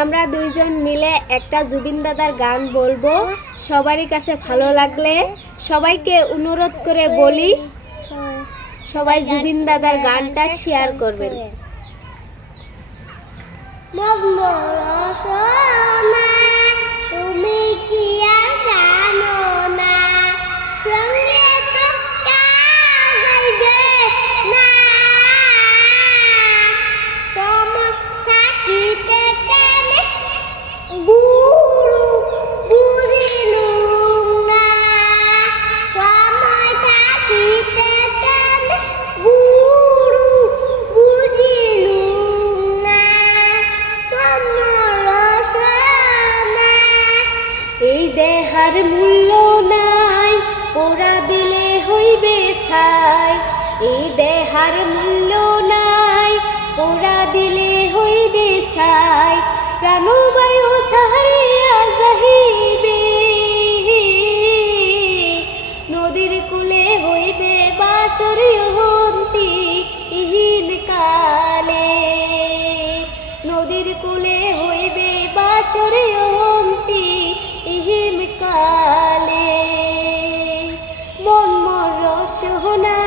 আমরা দুইজন মিলে একটা জুবিন দাদার গান বলবো। সবারই কাছে ভালো লাগলে সবাইকে অনুরোধ করে বলি, সবাই জুবিন দাদার গানটা শেয়ার করবেন। তুমি কি আর জানো না, সঙ্গে তো যাইবে না, সময় থাকিতে কানে গুরু বুঝিলুম না, সময় থাকিতে কানে গুরু বুঝিলুম না, এই দেহার মূল্য নাই, পোড়া দিলে হইবে ছাই। এই দেহার মূল্য নাই, পোড়া দিলে হইবে ছাই। প্রাণবায়ু সাহারিয়া যাইবে, নদীর কূলে হইবে বাসরীয়ন্তি ইহিন কালে, নদীর কূলে হইবে বাসরীয়ন্তি ইহিম কালে। মন মর সোহনা